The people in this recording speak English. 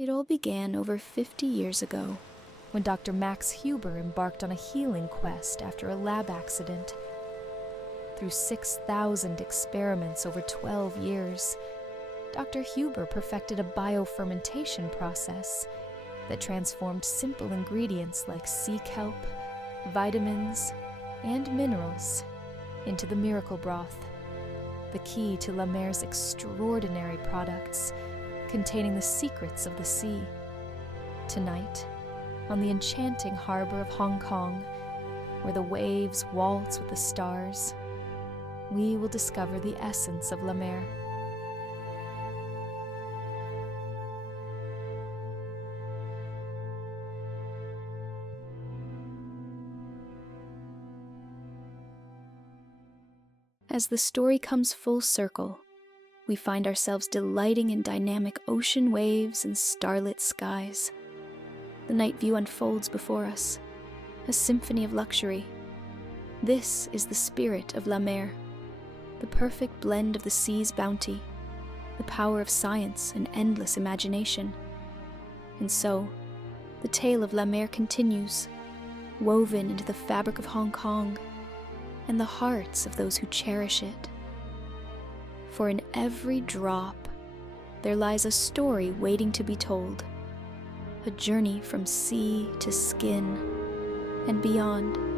It all began over 50 years ago, when Dr. Max Huber embarked on a healing quest after a lab accident. Through 6,000 experiments over 12 years, Dr. Huber perfected a biofermentation process that transformed simple ingredients like sea kelp, vitamins, and minerals into the miracle broth, the key to La Mer's extraordinary products containing the secrets of the sea. Tonight, on the enchanting harbor of Hong Kong, where the waves waltz with the stars, we will discover the essence of La Mer. As the story comes full circle, we find ourselves delighting in dynamic ocean waves and starlit skies. The night view unfolds before us, a symphony of luxury. This is the spirit of La Mer, the perfect blend of the sea's bounty, the power of science and endless imagination. And so, the tale of La Mer continues, woven into the fabric of Hong Kong and the hearts of those who cherish it. For in every drop, there lies a story waiting to be told, a journey from sea to skin and beyond.